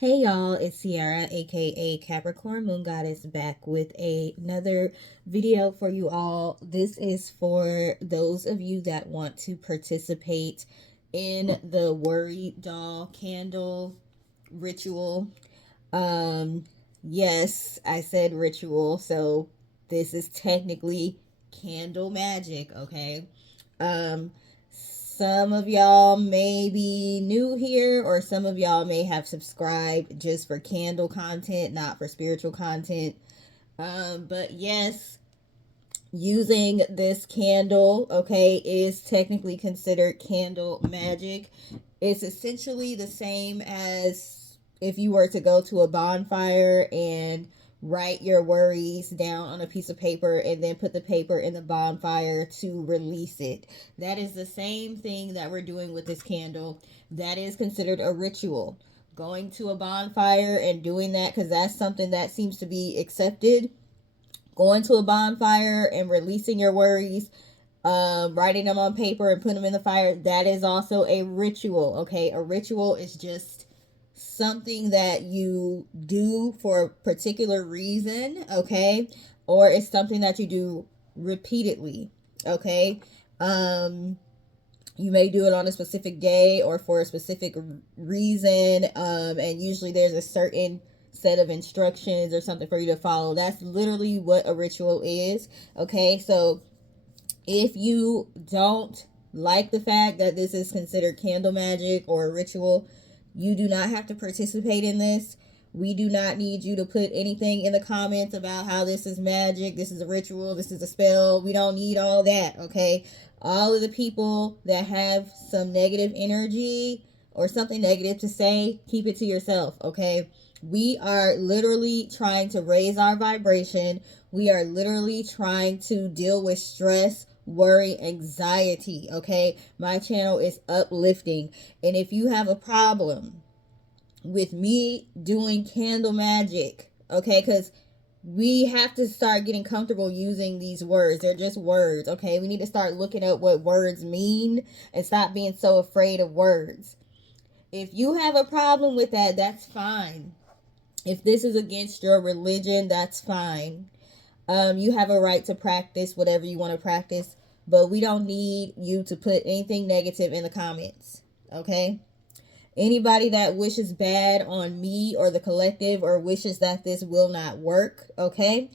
Hey y'all, it's Sierra, aka Capricorn Moon Goddess, back with another video for you all. This is for those of you that want to participate in the Worry Doll Candle ritual. Um, yes, I said ritual, so this is technically candle magic, okay? Some of y'all may be new here, or some of y'all may have subscribed just for candle content, not for spiritual content. But yes, using this candle, okay, is technically considered candle magic. It's essentially the same as if you were to go to a bonfire and write your worries down on a piece of paper and then put the paper in the bonfire to release it. That is the same thing that we're doing with this candle. That is considered a ritual. Going to a bonfire and doing that, because that's something that seems to be accepted. Going to a bonfire and releasing your worries, writing them on paper and putting them in the fire, that is also a ritual. Okay, a ritual is just something that you do for a particular reason, okay, or it's something that you do repeatedly, okay. You may do it on a specific day or for a specific reason, and usually there's a certain set of instructions or something for you to follow. That's literally what a ritual is, okay. So if you don't like the fact that this is considered candle magic or a ritual, you do not have to participate in this. We do not need you to put anything in the comments about how this is magic, this is a ritual, this is a spell. We don't need all that, okay? All of the people that have some negative energy or something negative to say, keep it to yourself, okay? We are literally trying to raise our vibration. We are literally trying to deal with stress, worry, anxiety, okay? My channel is uplifting. And if you have a problem with me doing candle magic, okay, because we have to start getting comfortable using these words. They're just words, okay? We need to start looking up what words mean and stop being so afraid of words. If you have a problem with that, that's fine. If this is against your religion, that's fine. You have a right to practice whatever you want to practice, but we don't need you to put anything negative in the comments, okay? Anybody that wishes bad on me or the collective or wishes that this will not work, okay?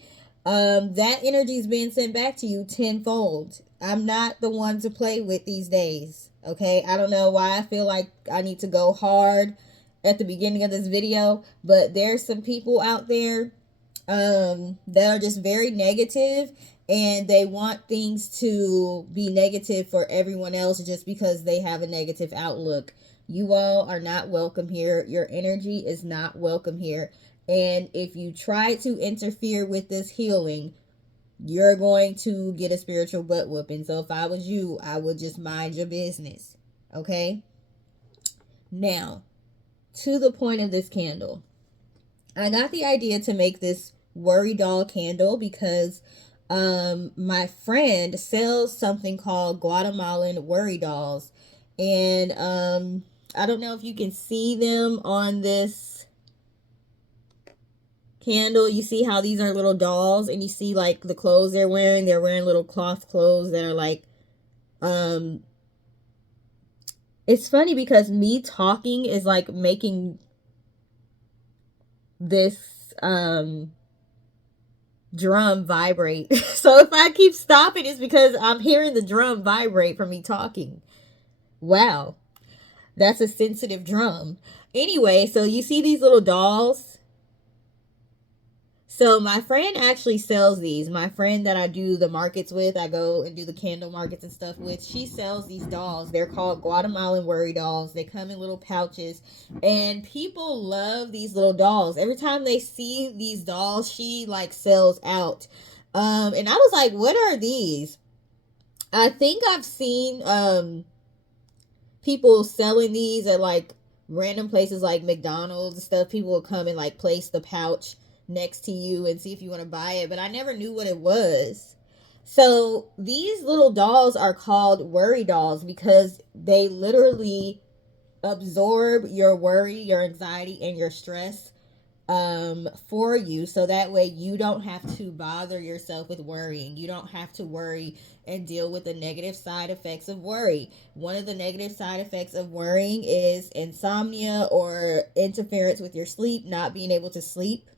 That energy is being sent back to you tenfold. I'm not the one to play with these days, okay? I don't know why I feel like I need to go hard at the beginning of this video, but there's some people out there that are just very negative, and they want things to be negative for everyone else just because they have a negative outlook. You all are not welcome here. Your energy is not welcome here. And if you try to interfere with this healing, you're going to get a spiritual butt whooping. So if I was you, I would just mind your business. Okay? Now, to the point of this candle. I got the idea to make this worry doll candle because my friend sells something called Guatemalan worry dolls. And I don't know if you can see them on this candle. You see how these are little dolls, and you see like the clothes they're wearing. They're wearing little cloth clothes that are like it's funny because me talking is like making this drum vibrate. So if I keep stopping, it's because I'm hearing the drum vibrate from me talking. Wow, that's a sensitive drum. Anyway, so you see these little dolls. So my friend actually sells these. My friend that I do the markets with, I go and do the candle markets and stuff with, she sells these dolls. They're called Guatemalan worry dolls. They come in little pouches, and people love these little dolls. Every time they see these dolls, she like sells out. And I was like, what are these? I think I've seen people selling these at like random places like McDonald's and stuff. People will come and like place the pouch next to you and see if you want to buy it, but I never knew what it was. So these little dolls are called worry dolls because they literally absorb your worry, your anxiety, and your stress for you, so that way you don't have to bother yourself with worrying. You don't have to worry and deal with the negative side effects of worry. One of the negative side effects of worrying is insomnia or interference with your sleep, not being able to sleep.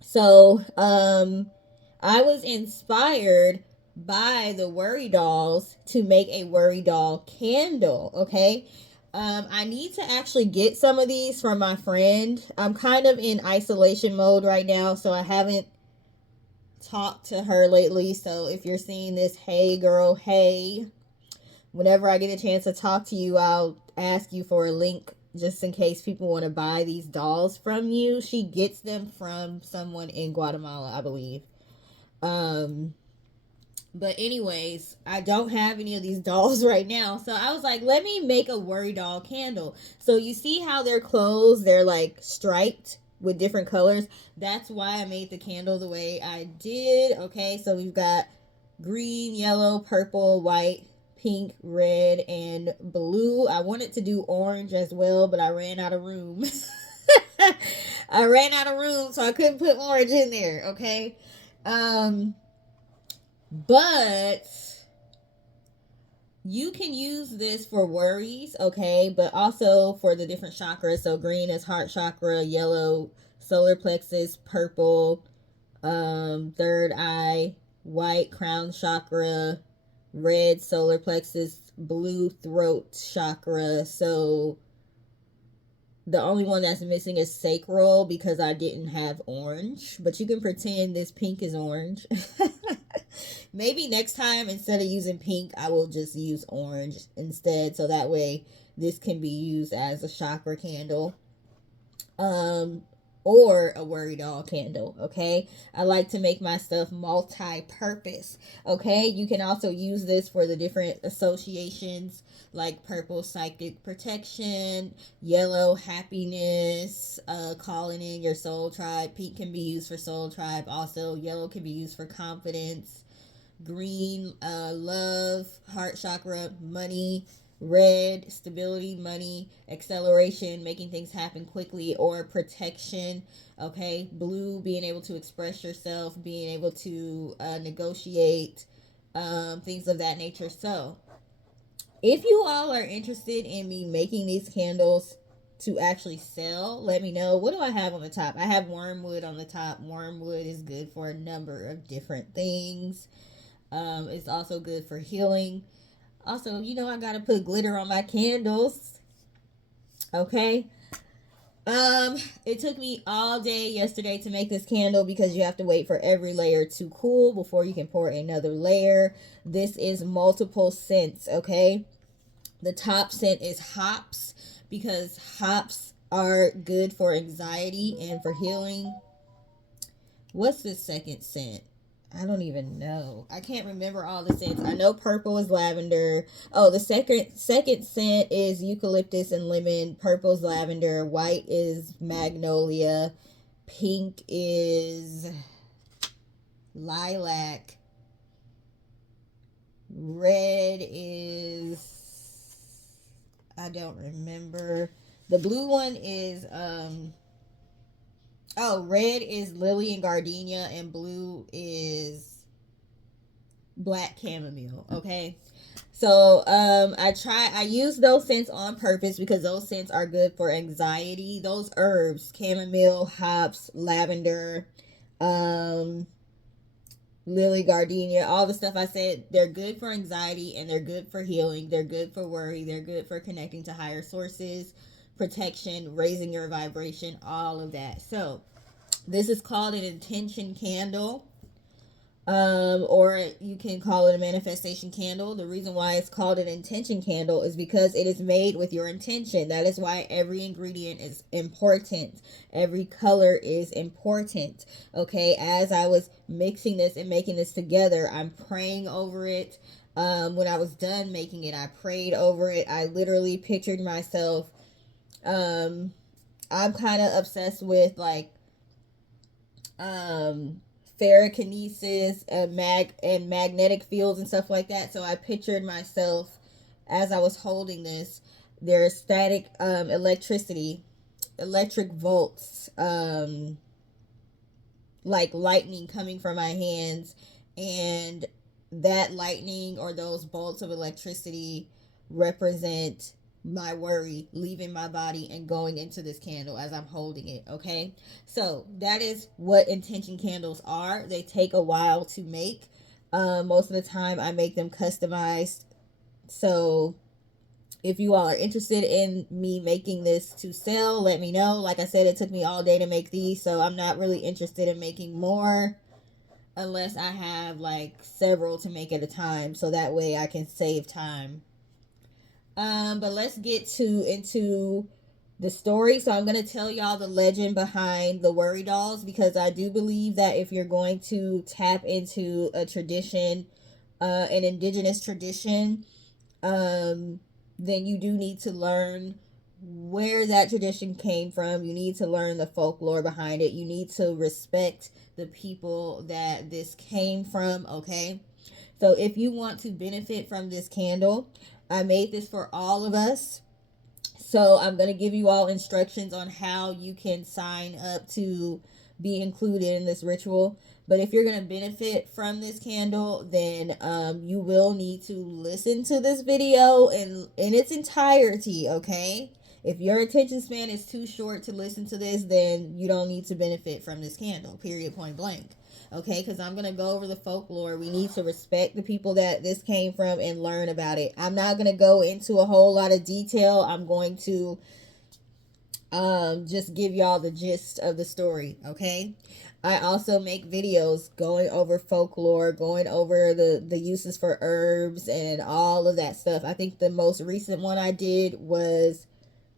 So I was inspired by the worry dolls to make a worry doll candle. Okay, I need to actually get some of these from my friend. I'm kind of in isolation mode right now, so I haven't talked to her lately. So if you're seeing this, hey girl, hey, whenever I get a chance to talk to you, I'll ask you for a link just in case people want to buy these dolls from you. She gets them from someone in Guatemala, I believe. Um, but anyways, I don't have any of these dolls right now. So I was like, let me make a worry doll candle. So you see how their clothes, they're like striped with different colors. That's why I made the candle the way I did. Okay, so we've got green, yellow, purple, white, pink, red, and blue. I wanted to do orange as well, but I ran out of room. I ran out of room, so I couldn't put orange in there. Okay. But you can use this for worries, okay, but also for the different chakras. So green is heart chakra, yellow solar plexus, purple third eye, white crown chakra, red solar plexus, blue throat chakra. So the only one that's missing is sacral because I didn't have orange, but you can pretend this pink is orange. Maybe next time, instead of using pink, I will just use orange instead, so that way this can be used as a chakra candle. Or a worry doll candle. Okay, I like to make my stuff multi-purpose. Okay, you can also use this for the different associations, like purple psychic protection, yellow happiness, calling in your soul tribe. Pink can be used for soul tribe. Also, yellow can be used for confidence. Green, love, heart chakra, money. Red, stability, money, acceleration, making things happen quickly, or protection. Okay, blue, being able to express yourself, being able to negotiate, things of that nature. So if you all are interested in me making these candles to actually sell, let me know. What do I have on the top? I have wormwood on the top. Wormwood is good for a number of different things. It's also good for healing. Also, I gotta put glitter on my candles. Okay. It took me all day yesterday to make this candle because you have to wait for every layer to cool before you can pour another layer. This is multiple scents, okay? The top scent is hops because hops are good for anxiety and for healing. What's the second scent? I don't even know. I can't remember all the scents. I know purple is lavender. Oh, the second scent is eucalyptus and lemon. Purple's lavender. White is magnolia. Pink is lilac. Red is, I don't remember. The blue one is red is lily and gardenia, and blue is black chamomile. Okay, so I use those scents on purpose because those scents are good for anxiety. Those herbs, chamomile, hops, lavender, lily, gardenia, all the stuff I said, they're good for anxiety and they're good for healing. They're good for worry. They're good for connecting to higher sources, protection, raising your vibration, all of that. So this is called an intention candle, or you can call it a manifestation candle. The reason why it's called an intention candle is because it is made with your intention. That is why every ingredient is important. Every color is important. Okay, as I was mixing this and making this together, I'm praying over it. When I was done making it, I prayed over it. I literally pictured myself. I'm kind of obsessed with like ferrokinesis and magnetic fields and stuff like that. So I pictured myself as I was holding this There's static electricity, electric volts, like lightning coming from my hands, and that lightning or those bolts of electricity represent my worry leaving my body and going into this candle as I'm holding it. Okay, so that is what intention candles are. They take a while to make. Most of the time I make them customized. So if you all are interested in me making this to sell, let me know. Like I said, it took me all day to make these, so I'm not really interested in making more unless I have like several to make at a time, so that way I can save time. But let's get to into the story. So I'm going to tell y'all the legend behind the worry dolls, because I do believe that if you're going to tap into a tradition, an indigenous tradition, then you do need to learn where that tradition came from. You need to learn the folklore behind it. You need to respect the people that this came from, okay? So if you want to benefit from this candle, I made this for all of us. So I'm going to give you all instructions on how you can sign up to be included in this ritual. But if you're going to benefit from this candle, then you will need to listen to this video in its entirety, okay? If your attention span is too short to listen to this, then you don't need to benefit from this candle, period, point blank. Okay, because I'm going to go over the folklore. We need to respect the people that this came from and learn about it. I'm not going to go into a whole lot of detail. I'm going to just give y'all the gist of the story, okay? I also make videos going over folklore, going over the uses for herbs and all of that stuff. I think the most recent one I did was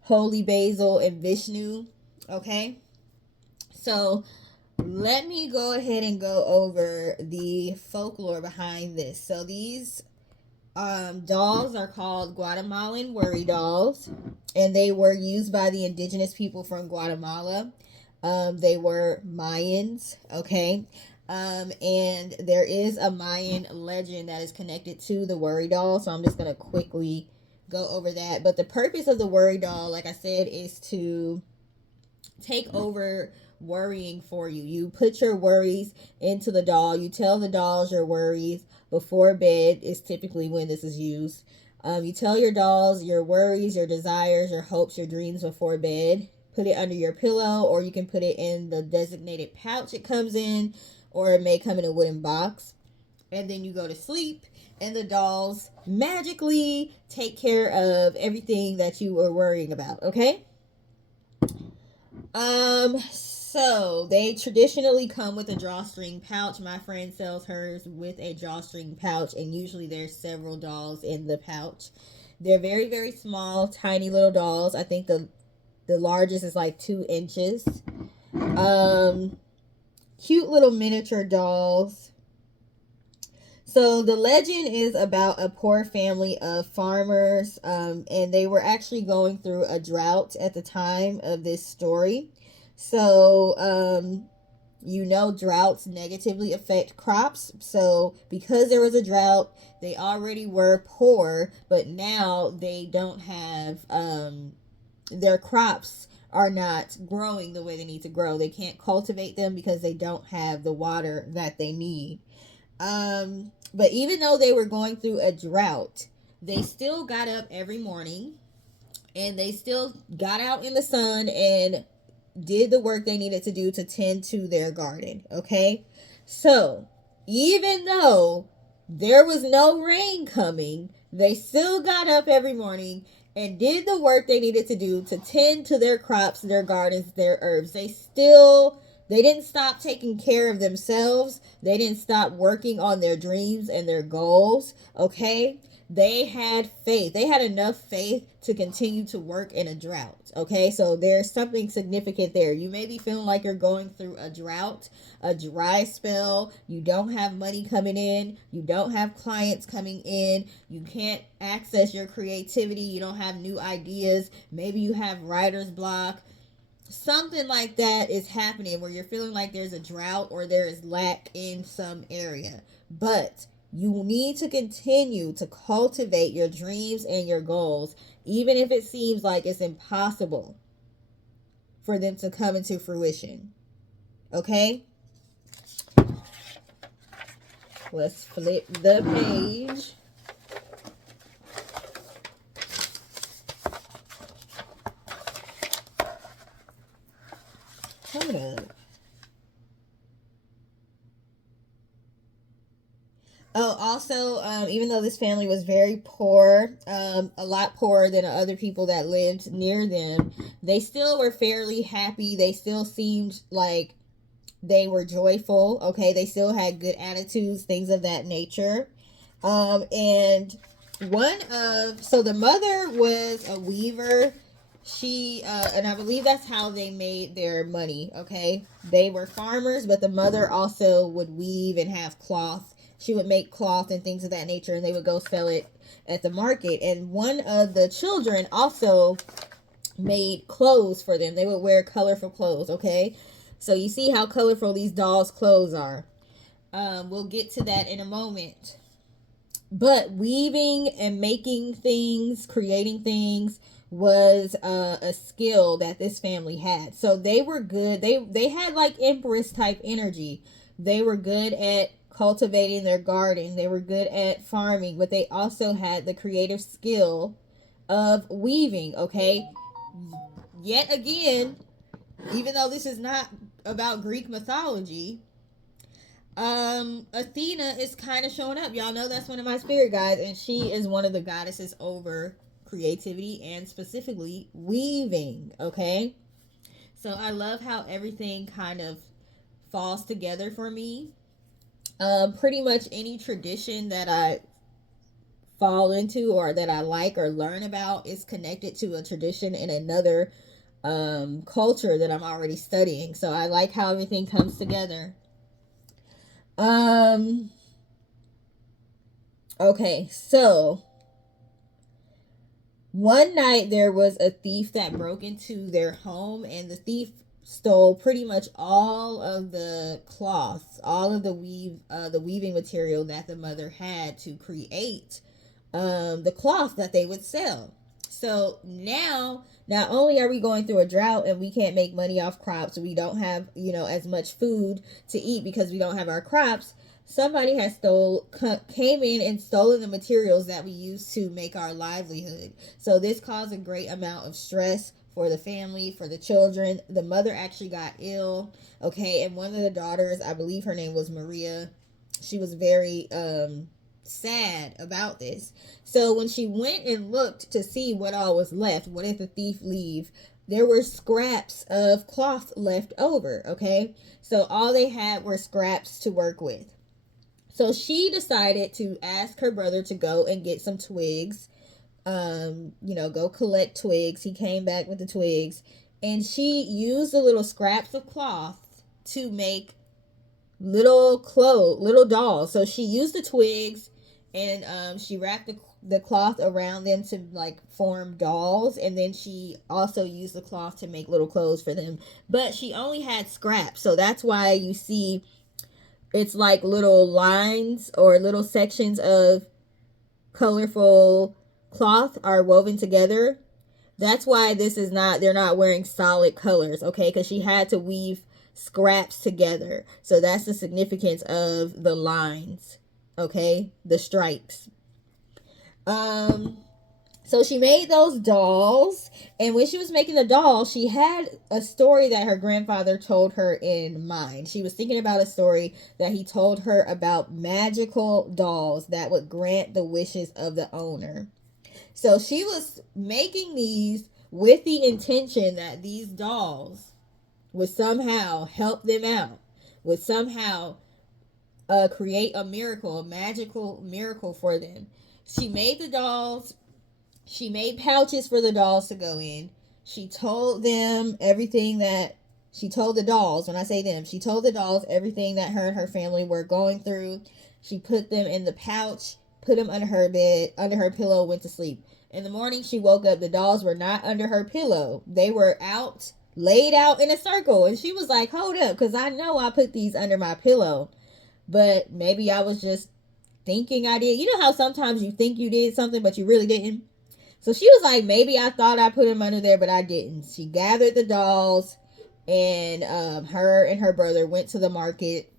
Holy Basil and Vishnu, okay? So let me go ahead and go over the folklore behind this. So these dolls are called Guatemalan worry dolls, and they were used by the indigenous people from Guatemala. They were Mayans, okay? And there is a Mayan legend that is connected to the worry doll, so I'm just going to quickly go over that. But the purpose of the worry doll, like I said, is to take over worrying for you. You put your worries into the doll. You tell the dolls your worries before bed is typically when this is used. You tell your dolls your worries, your desires, your hopes, your dreams before bed. Put it under your pillow, or you can put it in the designated pouch it comes in, or it may come in a wooden box. And then you go to sleep, and the dolls magically take care of everything that you were worrying about, okay? So they traditionally come with a drawstring pouch. My friend sells hers with a drawstring pouch, and usually there's several dolls in the pouch. They're very, very small, tiny little dolls. I think the largest is like 2 inches. Cute little miniature dolls. So the legend is about a poor family of farmers, and they were actually going through a drought at the time of this story. So, droughts negatively affect crops. So because there was a drought, they already were poor, but now they don't have, their crops are not growing the way they need to grow. They can't cultivate them because they don't have the water that they need. But even though they were going through a drought, they still got up every morning, and they still got out in the sun and did the work they needed to do to tend to their garden. Okay. So even though there was no rain coming, they still got up every morning and did the work they needed to do to tend to their crops, their gardens, their herbs. They didn't stop taking care of themselves. They didn't stop working on their dreams and their goals, okay? They had faith. They had enough faith to continue to work in a drought, okay? So there's something significant there. You may be feeling like you're going through a drought, a dry spell. You don't have money coming in. You don't have clients coming in. You can't access your creativity. You don't have new ideas. Maybe you have writer's block. Something like that is happening where you're feeling like there's a drought or there is lack in some area. But You need to continue to cultivate your dreams and your goals, even if it seems like it's impossible for them to come into fruition. Okay? Let's flip the page. Hold up. Oh, also, even though this family was very poor, a lot poorer than other people that lived near them, they still were fairly happy. They still seemed like they were joyful. Okay, they still had good attitudes, things of that nature. And so the mother was a weaver. And I believe that's how they made their money. Okay, they were farmers, but the mother also would weave and have cloth. She would make cloth and things of that nature, and they would go sell it at the market. And one of the children also made clothes for them. They would wear colorful clothes. Okay, so you see how colorful these dolls' clothes are. We'll get to that in a moment. But weaving and making things, creating things, was a skill that this family had. So they were good. They had like empress type energy. They were good at cultivating their garden. They were good at farming, but they also had the creative skill of weaving. Okay, yet again, even though this is not about Greek mythology, Athena is kind of showing up. Y'all know that's one of my spirit guides, and she is one of the goddesses over creativity and specifically weaving. Okay, so I love how everything kind of falls together for me. Pretty much any tradition that I fall into or that I like or learn about is connected to a tradition in another culture that I'm already studying. So I like how everything comes together. Okay, so one night there was a thief that broke into their home, and the thief stole pretty much all of the cloths, all of the weaving material that the mother had to create the cloth that they would sell. So now, not only are we going through a drought and we can't make money off crops, we don't have, as much food to eat because we don't have our crops. Somebody has came in and stolen the materials that we use to make our livelihood. So this caused a great amount of stress for the family, for the children. The mother actually got ill. Okay, and one of the daughters, I believe her name was Maria, she was very sad about this. So when she went and looked to see what all was left, what did the thief leave? There were scraps of cloth left over. Okay, so all they had were scraps to work with. So she decided to ask her brother to go and get some twigs, go collect twigs. He came back with the twigs, and she used the little scraps of cloth to make little dolls. So she used the twigs, and she wrapped the cloth around them to like form dolls, and then she also used the cloth to make little clothes for them. But she only had scraps, so that's why you see it's like little lines or little sections of colorful cloth are woven together. That's why they're not wearing solid colors, okay? Because she had to weave scraps together. So that's the significance of the lines, okay? The stripes. So she made those dolls, and when she was making the dolls, she had a story that her grandfather told her in mind. She was thinking about a story that he told her about magical dolls that would grant the wishes of the owner. So she was making these with the intention that these dolls would somehow help them out, would somehow create a miracle, a magical miracle for them. She made the dolls. She made pouches for the dolls to go in. She told them everything that she told the dolls. When I say them, she told the dolls everything that her and her family were going through. She put them in the pouch, put them under her bed, under her pillow, went to sleep. In the morning, she woke up. The dolls were not under her pillow. They were out, laid out in a circle. And she was like, hold up, because I know I put these under my pillow. But maybe I was just thinking I did. You know how sometimes you think you did something, but you really didn't? So she was like, maybe I thought I put him under there, but I didn't. She gathered the dolls, and her and her brother went to the market.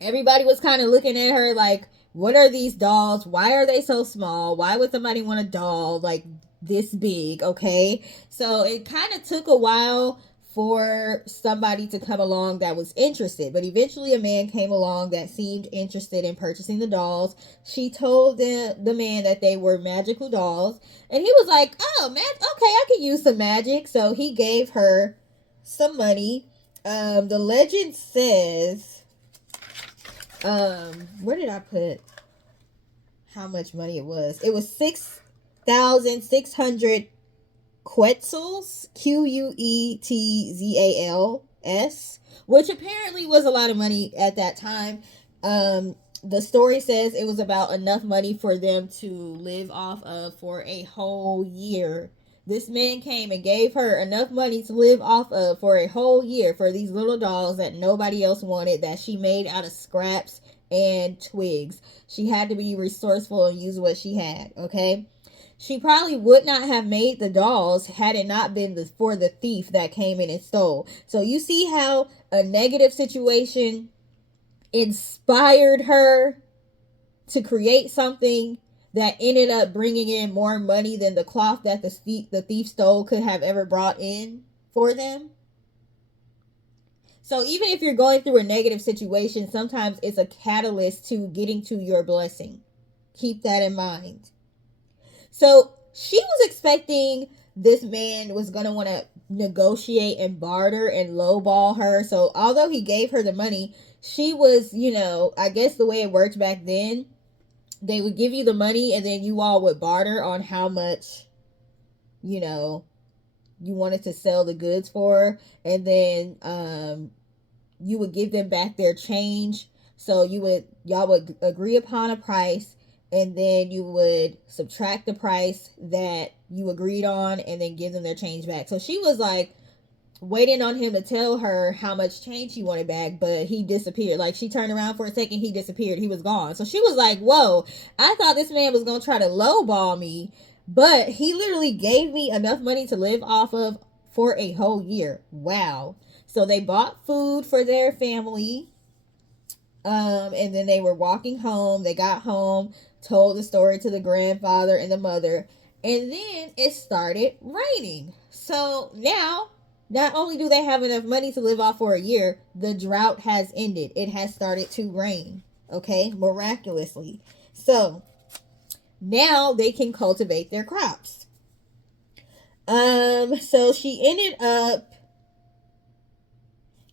Everybody was kind of looking at her like, what are these dolls? Why are they so small? Why would somebody want a doll like this big? Okay. So it kind of took a while for somebody to come along that was interested. But eventually a man came along that seemed interested in purchasing the dolls. She told the man that they were magical dolls. And he was like, oh, man, okay, I could use some magic. So he gave her some money. The legend says, where did I put how much money it was? It was 6,600 quetzals, Quetzals, which apparently was a lot of money at that time. The story says it was about enough money for them to live off of for a whole year. This man came and gave her enough money to live off of for a whole year for these little dolls that nobody else wanted, that she made out of scraps and twigs. She had to be resourceful and use what she had, okay? She probably would not have made the dolls had it not been for the thief that came in and stole. So you see how a negative situation inspired her to create something that ended up bringing in more money than the cloth that the thief stole could have ever brought in for them. So even if you're going through a negative situation, sometimes it's a catalyst to getting to your blessing. Keep that in mind. So she was expecting this man was going to want to negotiate and barter and lowball her. So although he gave her the money, she was, I guess the way it worked back then, they would give you the money and then you all would barter on how much, you wanted to sell the goods for. And then you would give them back their change. So y'all would agree upon a price, and then you would subtract the price that you agreed on and then give them their change back. So she was like waiting on him to tell her how much change he wanted back, but he disappeared. Like, she turned around for a second, he disappeared, he was gone. So she was like, whoa, I thought this man was gonna try to lowball me, but he literally gave me enough money to live off of for a whole year. Wow. So they bought food for their family, and then they were walking home. They got home, told the story to the grandfather and the mother, and then it started raining. So now, not only do they have enough money to live off for a year, the drought has ended. It has started to rain, okay, miraculously. So now they can cultivate their crops. So she ended up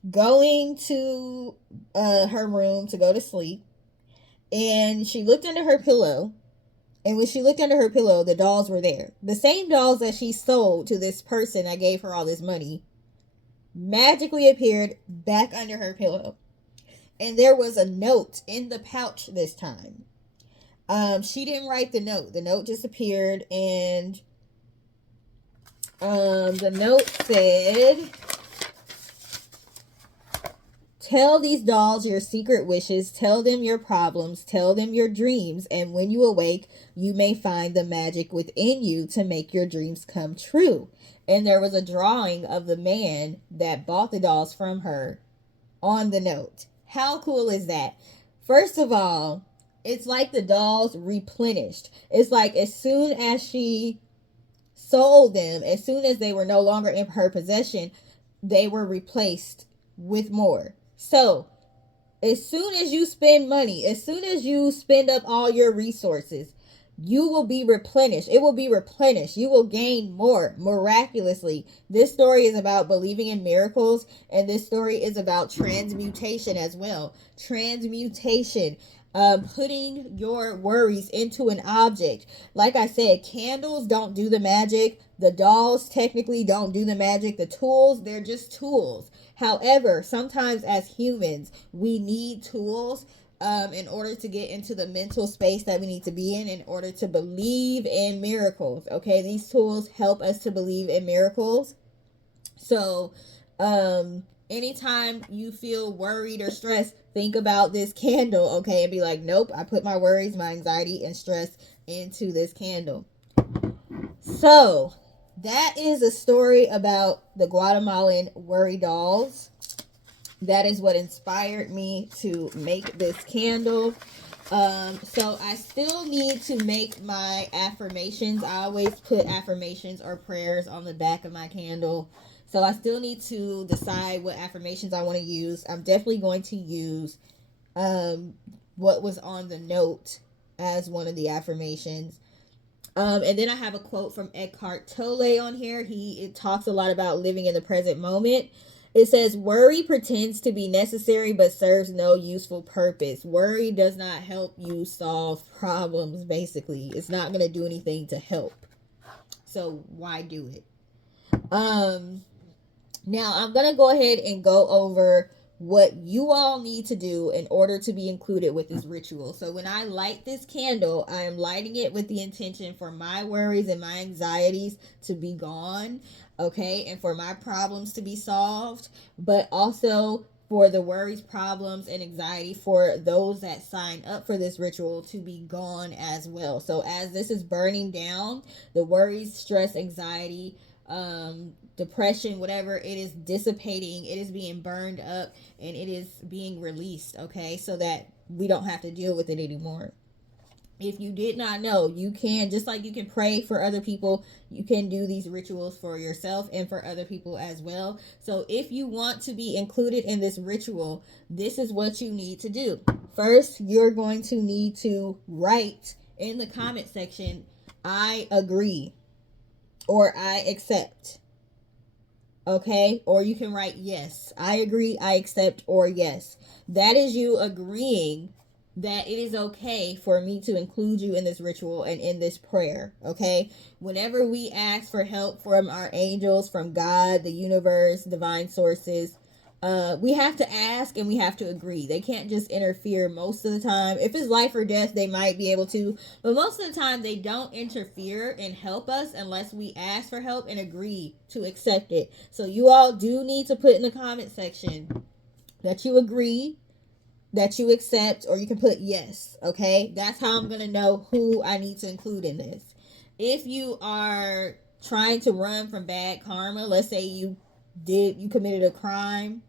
going to her room to go to sleep, and she looked under her pillow, and when she looked under her pillow, the dolls were there. The same dolls that she sold to this person that gave her all this money magically appeared back under her pillow, and there was a note in the pouch this time. She didn't write the note. The note just appeared, and the note said, tell these dolls your secret wishes, tell them your problems, tell them your dreams, and when you awake, you may find the magic within you to make your dreams come true. And there was a drawing of the man that bought the dolls from her on the note. How cool is that? First of all, it's like the dolls replenished. It's like as soon as she sold them, as soon as they were no longer in her possession, they were replaced with more. So as soon as you spend money, as soon as you spend up all your resources, you will be replenished. It will be replenished. You will gain more miraculously. This story is about believing in miracles, and this story is about transmutation as well. Transmutation. Putting your worries into an object. Like I said, candles don't do the magic. The dolls technically don't do the magic. The tools, they're just tools. However, sometimes as humans, we need tools in order to get into the mental space that we need to be in order to believe in miracles. Okay, these tools help us to believe in miracles. So anytime you feel worried or stressed, think about this candle, okay? And be like, nope, I put my worries, my anxiety, and stress into this candle. So, that is a story about the Guatemalan worry dolls. That is what inspired me to make this candle. So I still need to make my affirmations. I always put affirmations or prayers on the back of my candle. So I still need to decide what affirmations I want to use. I'm definitely going to use what was on the note as one of the affirmations. And then I have a quote from Eckhart Tolle on here. It talks a lot about living in the present moment. It says, worry pretends to be necessary but serves no useful purpose. Worry does not help you solve problems, basically. It's not going to do anything to help. So why do it? Now I'm going to go ahead and go over what you all need to do in order to be included with this ritual. So when I light this candle, I am lighting it with the intention for my worries and my anxieties to be gone, okay, and for my problems to be solved, but also for the worries, problems, and anxiety for those that sign up for this ritual to be gone as well. So as this is burning down, the worries, stress, anxiety, depression, whatever, it is dissipating, it is being burned up, and it is being released, okay, so that we don't have to deal with it anymore. If you did not know, you can, just like you can pray for other people, you can do these rituals for yourself and for other people as well. So if you want to be included in this ritual, this is what you need to do. First, you're going to need to write in the comment section, I agree, or I accept. Okay, or you can write yes, I agree, I accept, or yes. That is you agreeing that it is okay for me to include you in this ritual and in this prayer. Okay, whenever we ask for help from our angels, from God, the universe, divine sources, we have to ask and we have to agree. They can't just interfere most of the time. If it's life or death, they might be able to, but most of the time they don't interfere and help us unless we ask for help and agree to accept it. So you all do need to put in the comment section that you agree, that you accept, or you can put yes. Okay, that's how I'm gonna know who I need to include in this. If you are trying to run from bad karma, let's say you committed a crime,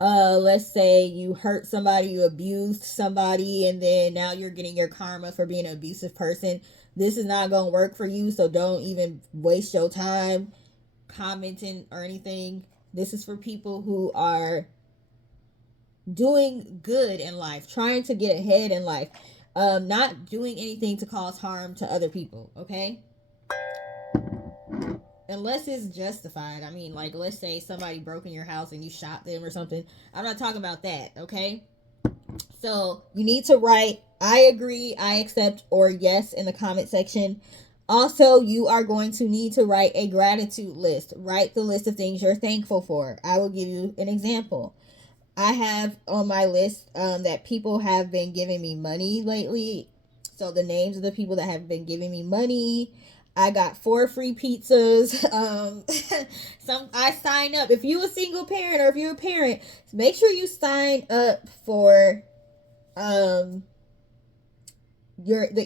let's say you hurt somebody, you abused somebody, and then now you're getting your karma for being an abusive person. This is not going to work for you, so don't even waste your time commenting or anything. This is for people who are doing good in life, trying to get ahead in life, not doing anything to cause harm to other people, okay? Unless it's justified. I mean, like, let's say somebody broke in your house and you shot them or something. I'm not talking about that, okay? So you need to write I agree, I accept, or yes in the comment section. Also, you are going to need to write a gratitude list. Write the list of things you're thankful for. I will give you an example. I have on my list that people have been giving me money lately. So the names of the people that have been giving me money. I got 4 free pizzas. I sign up. If you a single parent or if you're a parent, make sure you sign up for the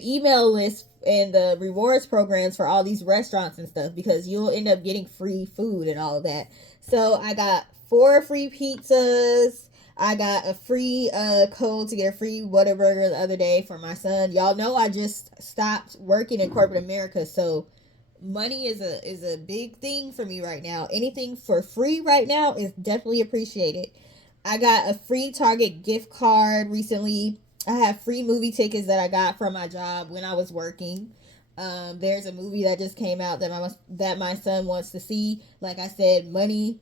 email list and the rewards programs for all these restaurants and stuff, because you'll end up getting free food and all of that. So I got 4 free pizzas. I got a free code to get a free Whataburger the other day for my son. Y'all know I just stopped working in corporate America, so money is a big thing for me right now. Anything for free right now is definitely appreciated. I got a free Target gift card recently. I have free movie tickets that I got from my job when I was working. There's a movie that just came out that my son wants to see. Like I said, money.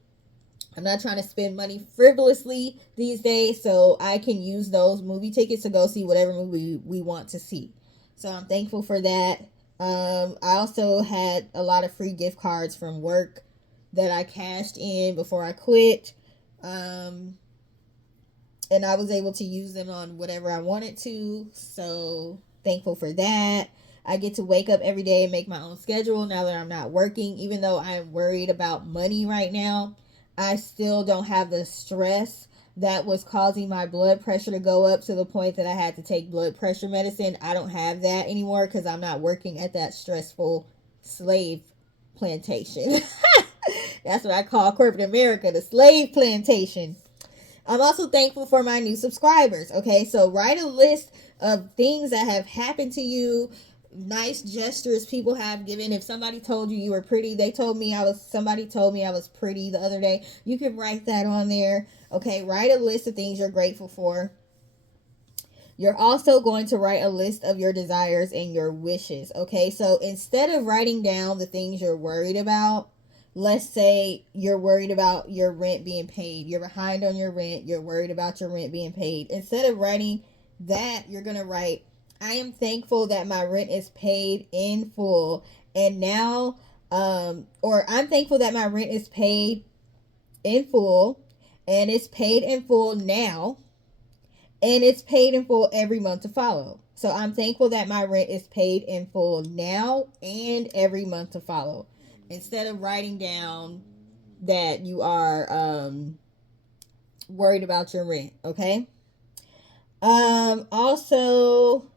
I'm not trying to spend money frivolously these days, so I can use those movie tickets to go see whatever movie we want to see. So I'm thankful for that. I also had a lot of free gift cards from work that I cashed in before I quit. And I was able to use them on whatever I wanted to. So thankful for that. I get to wake up every day and make my own schedule now that I'm not working, even though I'm worried about money right now. I still don't have the stress that was causing my blood pressure to go up to the point that I had to take blood pressure medicine. I don't have that anymore because I'm not working at that stressful slave plantation. That's what I call corporate America, the slave plantation. I'm also thankful for my new subscribers. Okay, so write a list of things that have happened to you, nice gestures people have given. If somebody told you you were pretty, somebody told me I was pretty the other day. You can write that on there. Okay, write a list of things you're grateful for. You're also going to write a list of your desires and your wishes. Okay, so instead of writing down the things you're worried about, let's say you're worried about your rent being paid, you're behind on your rent, you're worried about your rent being paid. Instead of writing that, you're going to write, I am thankful that my rent is paid in full. And now, or I'm thankful that my rent is paid in full and it's paid in full now and it's paid in full every month to follow. So I'm thankful that my rent is paid in full now and every month to follow. Instead of writing down that you are worried about your rent, okay? Also,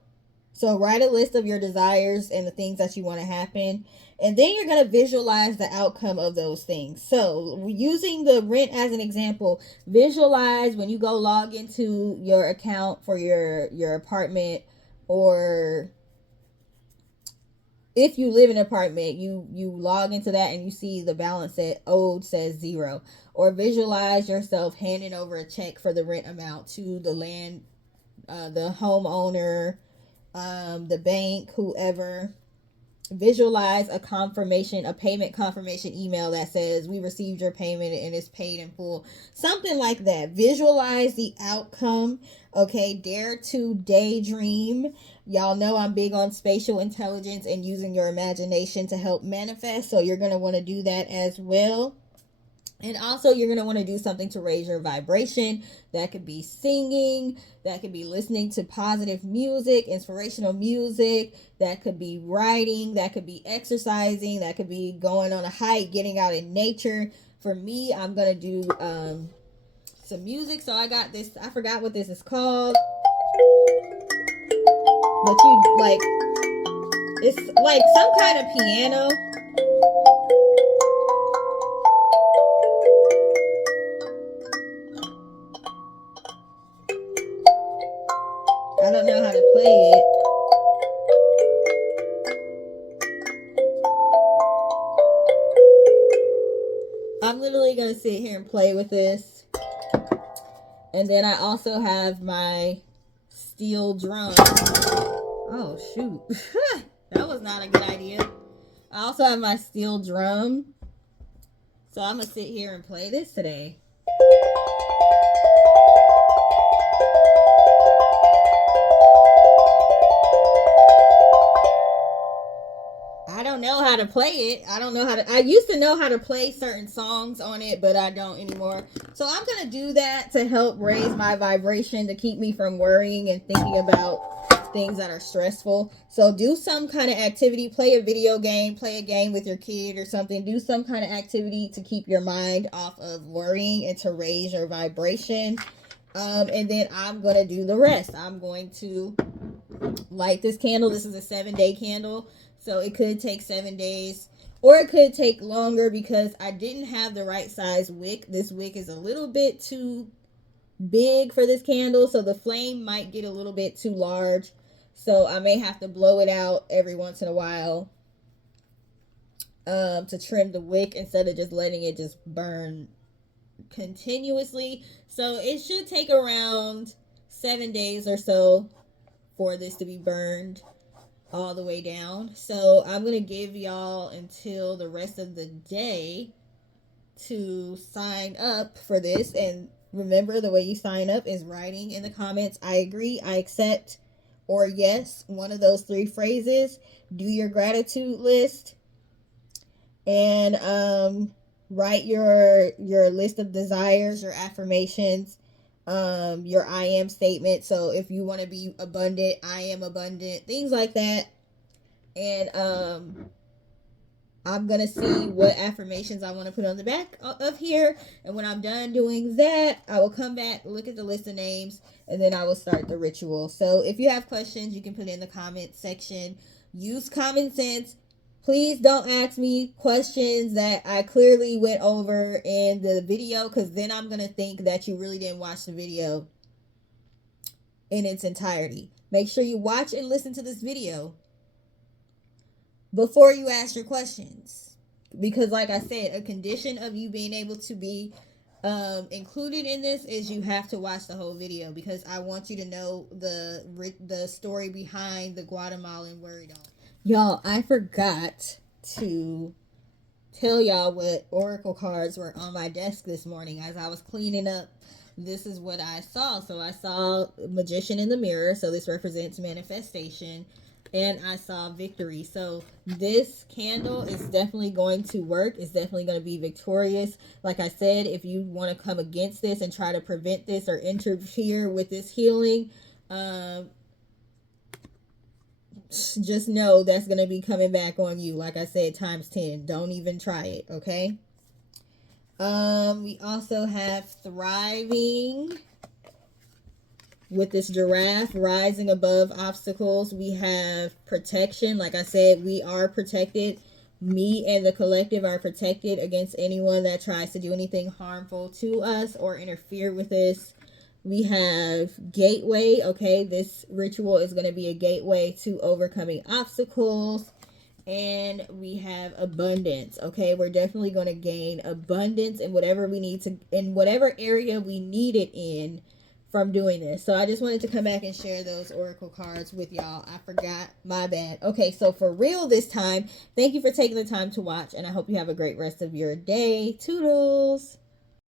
so write a list of your desires and the things that you want to happen. And then you're going to visualize the outcome of those things. So using the rent as an example, visualize when you go log into your account for your apartment, or if you live in an apartment, you log into that and you see the balance that owed says 0. Or visualize yourself handing over a check for the rent amount to the homeowner, the bank, whoever. Visualize a payment confirmation email that says we received your payment and it's paid in full. Something like that. Visualize the outcome. Okay, dare to daydream. Y'all know I'm big on spatial intelligence and using your imagination to help manifest. So you're going to want to do that as well. And also, you're going to want to do something to raise your vibration. That could be singing. That could be listening to positive music, inspirational music. That could be writing. That could be exercising. That could be going on a hike, getting out in nature. For me, I'm going to do some music. So I got this. I forgot what this is called. But it's like some kind of piano. I don't know how to play it. I'm literally going to sit here and play with this. And then I also have my steel drum. Oh, shoot. That was not a good idea. I also have my steel drum. So I'm going to sit here and play this today. I don't know how to play it. I used to know how to play certain songs on it, but I don't anymore. So I'm going to do that to help raise my vibration, to keep me from worrying and thinking about things that are stressful. So do some kind of activity, play a video game, play a game with your kid or something. Do some kind of activity to keep your mind off of worrying and to raise your vibration. And then I'm going to do the rest. I'm going to light this candle. This is a 7-day candle. So it could take 7 days, or it could take longer because I didn't have the right size wick. This wick is a little bit too big for this candle, so the flame might get a little bit too large. So I may have to blow it out every once in a while to trim the wick instead of just letting it just burn continuously. So it should take around 7 days or so for this to be burned all the way down. So I'm going to give y'all until the rest of the day to sign up for this. And remember, the way you sign up is writing in the comments, I agree, I accept, or yes, one of those 3 phrases. Do your gratitude list and write your list of desires, your affirmations, your I am statement. So if you want to be abundant, I am abundant, things like that. And I'm going to see what affirmations I want to put on the back of here. And when I'm done doing that, I will come back, look at the list of names, and then I will start the ritual. So if you have questions, you can put it in the comment section. Use common sense. Please don't ask me questions that I clearly went over in the video, because then I'm going to think that you really didn't watch the video in its entirety. Make sure you watch and listen to this video before you ask your questions, because like I said, a condition of you being able to be included in this is you have to watch the whole video, because I want you to know the story behind the Guatemalan word. Y'all, I forgot to tell y'all what oracle cards were on my desk this morning as I was cleaning up. This is what I saw. So I saw Magician in the Mirror, so this represents manifestation, and I saw victory. So this candle is definitely going to work. It's definitely going to be victorious. Like I said, if you want to come against this and try to prevent this or interfere with this healing, just know that's going to be coming back on you. Like I said, times 10. Don't even try it, okay? We also have thriving with this giraffe, rising above obstacles. We have protection. Like I said, we are protected. Me and the collective are protected against anyone that tries to do anything harmful to us or interfere with us. We have gateway. Okay, this ritual is going to be a gateway to overcoming obstacles. And we have abundance. Okay, we're definitely going to gain abundance in whatever we need to, in whatever area we need it in, from doing this. So I just wanted to come back and share those oracle cards with y'all. I forgot, my bad. Okay, so for real this time, thank you for taking the time to watch, and I hope you have a great rest of your day. Toodles.